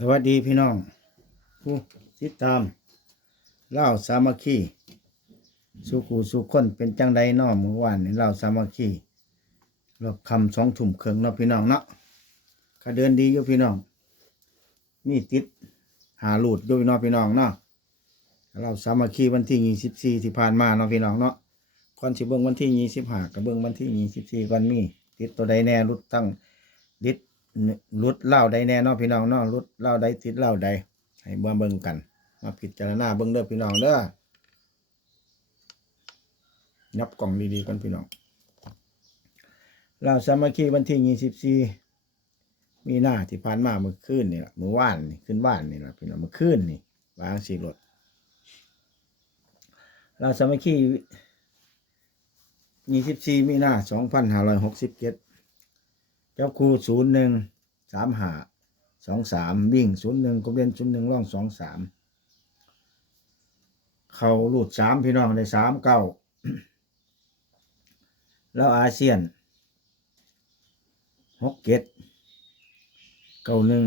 สวัสดีพี่น้อง ผู้ติดตามเล่าสามัคคีสุขูสุขคนเป็นจังใดน้อเมื่อวานนี่เล่าสามัคคีรอบคำสองถุ่มเคิงเนาะพี่น้องเนาะขาเดินดีอยู่พี่น้องมีติดหาหลุดอยู่พี่น้องพี่น้องเนาะเราสามัคคีวันที่ยี่สิบสี่ที่ผ่านมาเนาะพี่น้องเนาะก่อนสิเบิ่งวันที่ยี่สิบห้ากับเบิ่งวันที่ยี่สิบสี่ก่อนมีติดตัวใดแน่รุดตั้งดิด รุดเล่าใดแน่นาะพี่น้องนาะรุดเล่าใดติดเล่าใดให้มาเบิ่งกัน มาพิจารณาเบิ่งเด้อพี่น้องเด้อนับกล่องดีๆกันพี่น้องเราสามัคคีวันที่ยี่สิบสี่มีหน้าที่ผ่านมาเมื่อคืนนี่แหละเมื่อวานนี่ขึ้นบ้านนี่แหละพี่น้องเมื่อคืนนี่วางสีรถเราสามัคคียี่สิบสี่มีหน้าสองพันห้าร้อยหกสิบเจ็ด จ้าครูศูนย์หนึ่งสามหาสองสามวิ่งศูนย์หนึ่งกบเล่นศูนย์หนึ่งร่องสองสามเขาลูดสามพี่น้องได้สามเก้าแล้วอาเซียนหกเจ็ดเก้าหนึ่ง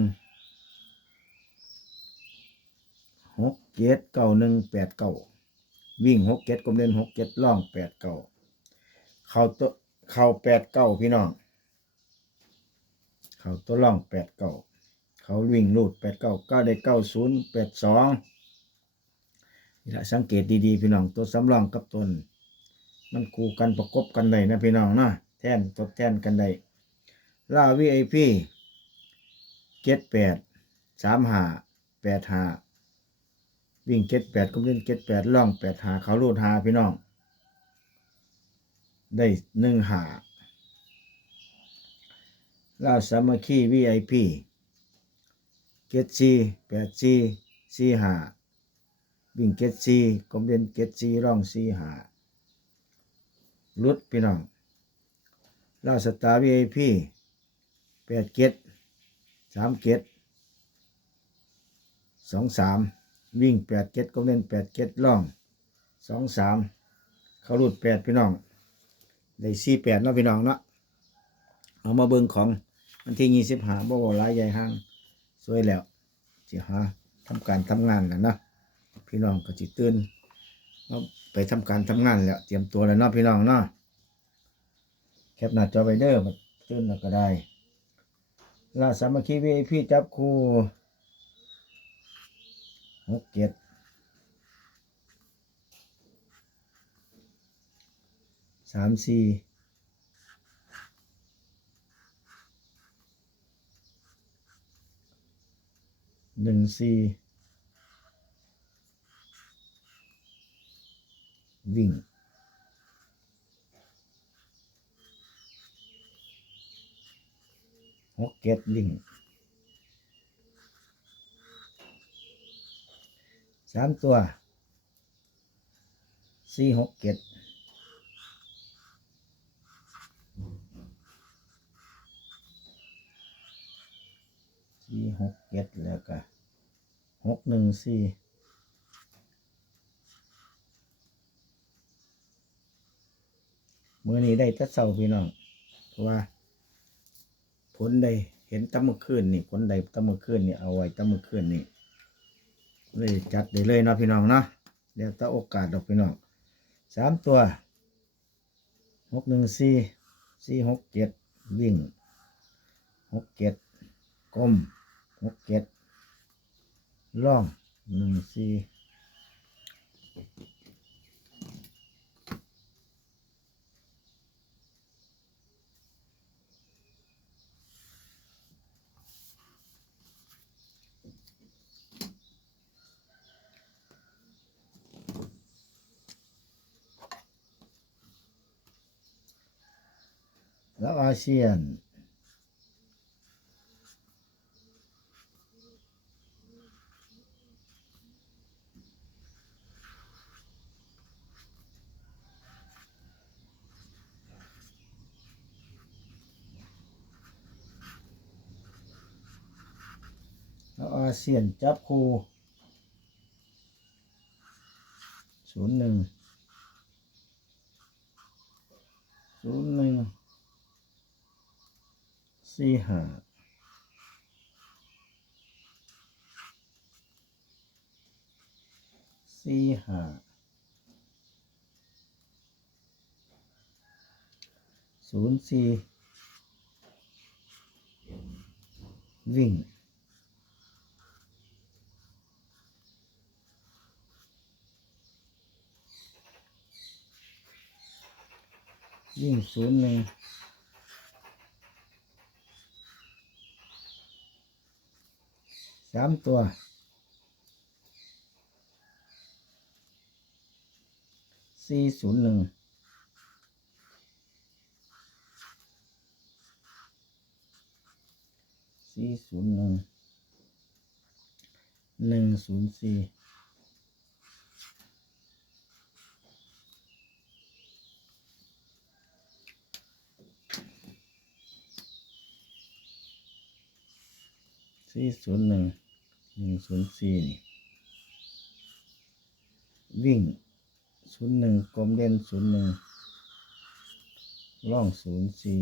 หกเจ็ดเก้าหนึ่งแปดเก้าวิ่งหกเจ็ดกลมเล่นหกเจ็ดล่องแปดเก้าเขาตัวเขาแปดเก้าพี่น้อง เขาตัวล่องแปดเก้าเขาวิ่งลูดแปดเก้าก็ได้เก้าศูนย์แปดสองนี่แหละสังเกตดีๆพี่น้องตัวสำรองกับตนมันคู่กันประกบกันได้นะพี่น้องนะแทนทดแทนกันได้ล่าวีไอพีเจ็ดแปดสามหาแปดหาวิ่งเจ็ดแปดก็เล่นเจ็ดแปดล่องแปดหาเขาลูดหาพี่น้อง ได้หนึ่งหา ล่าสามัคคีวีไอพีเจ็ดซีแปดสี่สี่หาวิ่งเจ็ดซีก็เล่นเจ็ดสี่ล่องสี่หารุดพี่น้องลาสตาร์วีไอพีแปดเกตสามเกตสองสามวิ่งแปดเกตก็เล่นแปดเกตล่องสองสามเขารุดแปดพี่น้องได้สี่แปดเนาะพี่น้องเนาะเอามาเบิ่งของ วันที่ยี่สิบหาบ่บ่หลายใหญ่ห้างสวยแล้วสิหาทำการทำงานแล้วเนาะพี่น้องก็จิตื่นเราไปทำการทำงานแล้ว เตรียมตัวแล้วเนาะพี่น้องเนาะแคปหน้าจอไปเด้อมาตื่นแล้วก็ได้ลาสามัคคีวีพี่จับคู่หกเจ็ดสามสี่ หนึ่งสี่วิ่งหกเก็ดวิ่งสามตัวสี่หกเก็ดสี่ หกเก็ดแล้วก็หกหนึ่งสี่มื่อนี้ได้ตัดเสาพี่น้องเพราะว่า ผลใดเห็นตะมือคืนนี่ผลใดตะมือคืนนี่เอาไว้ตะมือคืนนี่เลยจัดได้เลยเนาะพี่น้องเนาะเดี๋ยวตะโอกาสดอกพี่น้องสามตัวหกหนึ่งสี่สี่หกเจ็ดวิ่งหกเจ็ดก้ม หกเจ็ดล่องหนึ่งสี่แล้วอาเซียน เสียนจับคูศูนย์หนึ่งศูนย์หนึ่งสี่ห้าสี่ห้าศูนย์สี่วิ่ง วิ่งศูนย์หนึ่งสามตัวสี่ศูนย์หนึ่งสี่ศูนย์หนึ่งหนึ่งศูนย์สี่ สี่ศูนย์หนึ่งหนึ่งศูนย์สี่นี่ วิ่งศูนย์หนึ่งกลมเด่นศูนย์หนึ่งร่องศูนย์สี่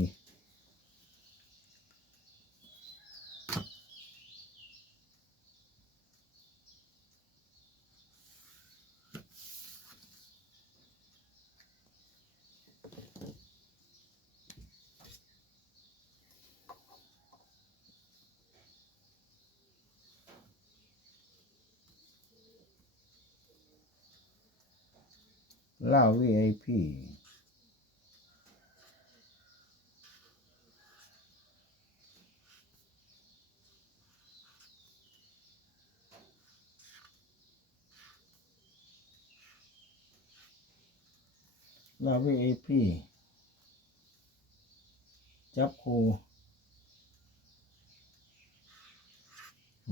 ล่าวีไอพีล่าวีไอพีจับคู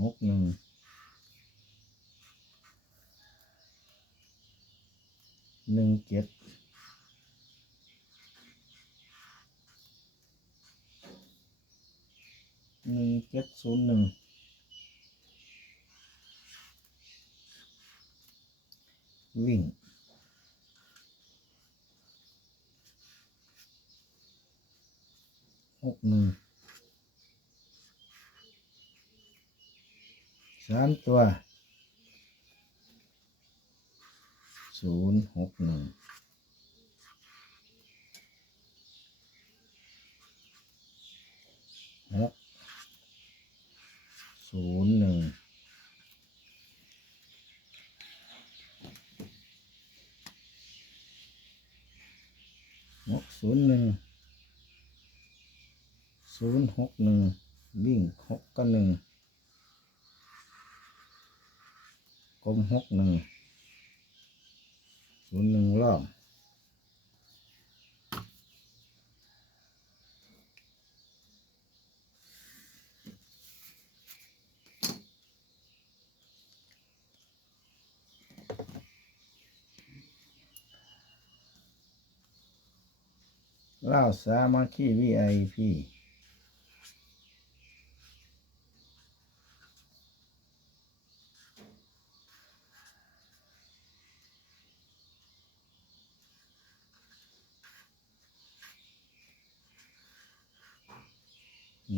หกหนึ่ง หนึ่งเจ็ดหนึ่งเจ็ดศูนย์หนึ่งวิ่งหกหนึ่งสามตัว ศูนย์หกหนึ่งหกศูนย์หนึ่งหกศูนย์หนึ่งศูนย์หกหนึ่งวิ่งหกกับหนึ่งกลมหกหนึ่ง ศูนย์หนึ่งรอบเล่าสามัคคีวีไอพี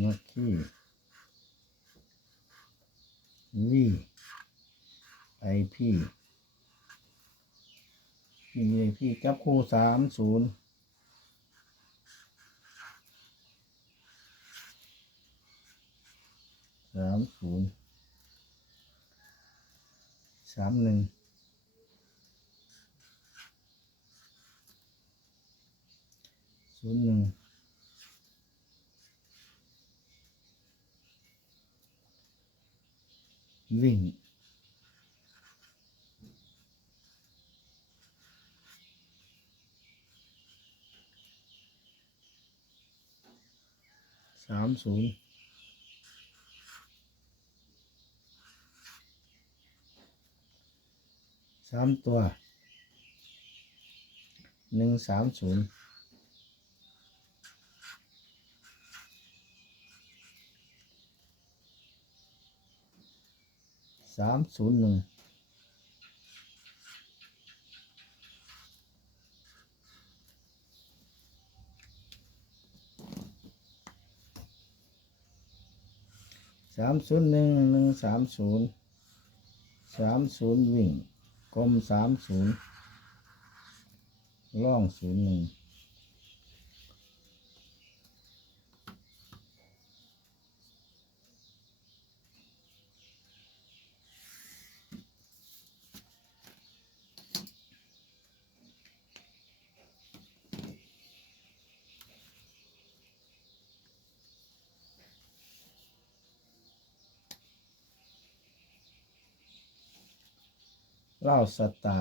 มัคคี วีไอพีวีไอพีจับคู่สามศูนย์สามศูนย์สามหนึ่งศูนย์หนึ่ง วิ่ง สามศูนย์สามตัวหนึ่งสามศูนย์ สามศูนย์หนึ่งสามศูนย์หนึ่งหนึ่งสามศูนย์สามศูนย์วิ่งกลมสามศูนย์ล่องศูนย์หนึ่ง เล่าสตา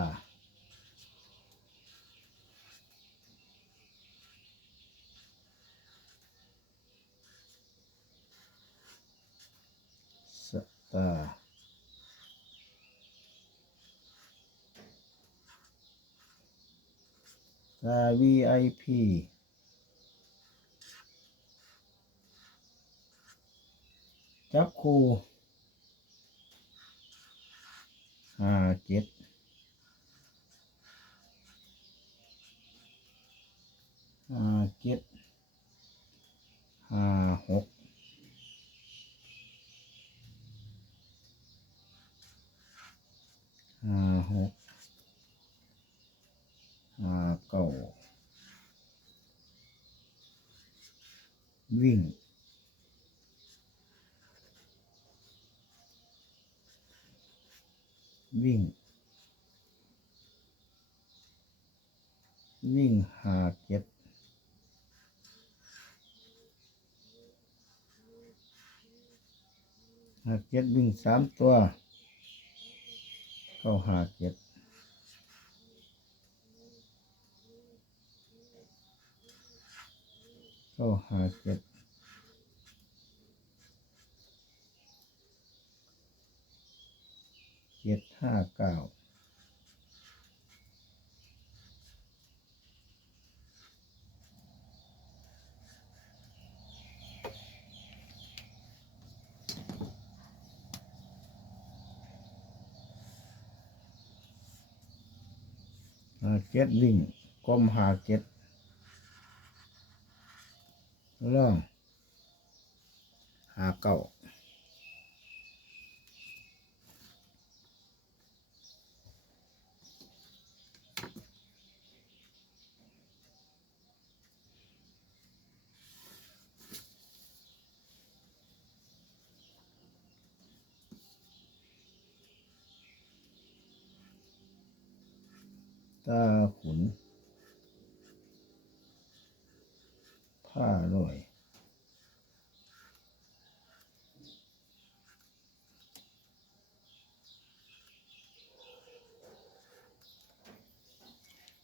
สตาร์ตา VIP จับคู่ ห้าเจ็ดห้าเจ็ดห้าหกห้าหกห้าเก้าวิ่ง วิ่ง วิ่งหาเก็ด หาเก็ดวิ่งสามตัว เข้าหาเก็ดเข้าหาเก็ดเจ็ดห้าเก้า เก็ดวิ่งก้มหาเก็ดล่องหาเก้า ตาขุน ผ้าลอย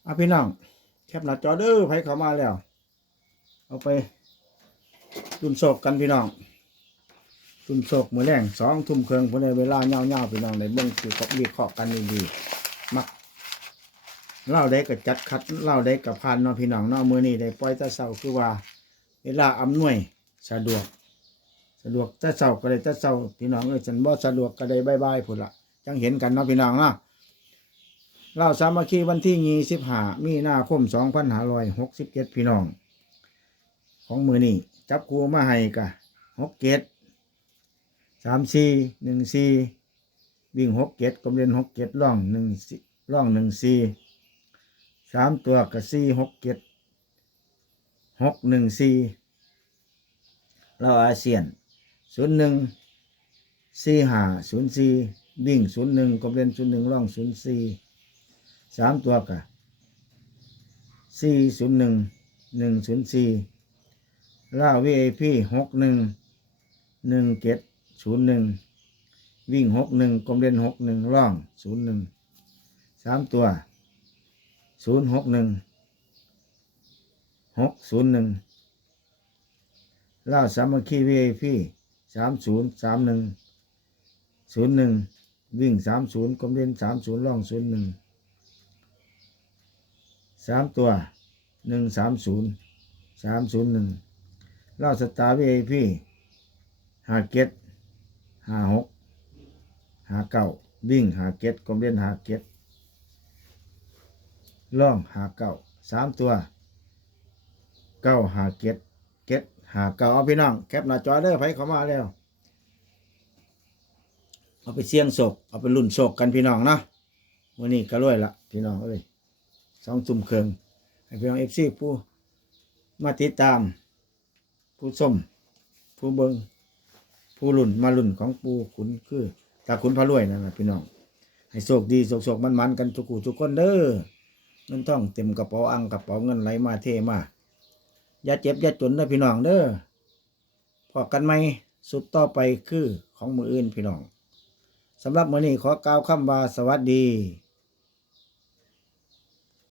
อะพี่น้อง แคปหน้าจอเด้อไผเข้ามาแล้ว เอาไปตุนโศกกันพี่น้องตุนโศกมือแรงสองทุ่มเครื่องพอในเวลาเงาๆพี่น้องในเบื้องคือกบวิเครากันดีๆ เล่าได้กับจัดคัดเล่าได้กับพันเนาะพี่น้องเนาะมือนี้ได้ปล่อยตะเสาคือว่า เวลาอำนวยสะดวก สะดวกต่เสาก็ได้ต่เสาพี่น้องเอ้ยฉันบ่สะดวกก็ได้บายบายพุ่นละจังเห็นกันเนาะพี่น้องเนาะเล่าสามัคคีวันที่ยี่สิบห้ามีนาคมสองพันห้าร้อยหกสิบเจ็ดพี่น้อง ของมือนี้จับกูมาให้กะหกเกตสามสี่หนึ่งสี่วิ่งหกเกตกลมเรียนหกเกตล่องหนึ่งซีล่องหนึ่งสี่ สามตัวกับสี่หกเจ็ดหกหนึ่งสี่เราอาเซียนศูนย์หนึ่งสี่ห้าศูนย์สี่วิ่งศูนย์หนึ่งก็เป็นศูนย์หนึ่งร่องศูนย์สี่สามตัวกับสี่ศูนย์หนึ่งหนึ่งศูนย์สี่ล่าวีไอพีหกหนึ่งหนึ่งเจ็ดศูนย์หนึ่งวิ่งหกหนึ่งกลมเด่นหกหนึ่งร่องศูนย์หนึ่งสามตัว ศูนย์หกหนึ่งหกศูนย์หนึ่งล่าสามัคคีวีไอพีสามศูนย์สามหนึ่งศูนย์หนึ่งวิ่งสามศูนย์กลมเด่นสามศูนย์ล่องศูนย์หนึ่งสามตัวหนึ่งสามศูนย์สามศูนย์หนึ่งล่าสตาร์วีไอพีหาเก็ตหาหกหาเก้าวิ่งหาเก็ตกลมเด่นหาเก็ต ล่องหาเก้าสามตัวเก้าหาเก็ดเก็ดหาเก้าเอาพี่น้องแคปหน้าจอเด้อไผเข้ามาแล้ว เอาไปเสี่ยงโศกเอาไปลุ่นโศกกันพี่น้องนะวันนี้ก็รวยละพี่น้องเอ้ยสองทุ่มเครึ่งให้พี่น้องเอฟซีผู้มาติดตาม ผู้ส้มผู้เบิงผู้ลุ่นมาลุ่นของปูขุนคือตาขุนพระรวยนะพี่น้อง ให้โชคดีโชคโชคมันมันๆกันทุกคู่ทุกคนเด้อ เงินทองเต็มกระเป๋าอังกระเป๋าเงินไหลมาเทมาอย่าเจ็บอย่าจนนะพี่น้องเด้อพอกันไหมสุดต่อไปคือของมืออื่นพี่น้องสำหรับมื้อนี้ขอกล่าวคำว่าสวัสดี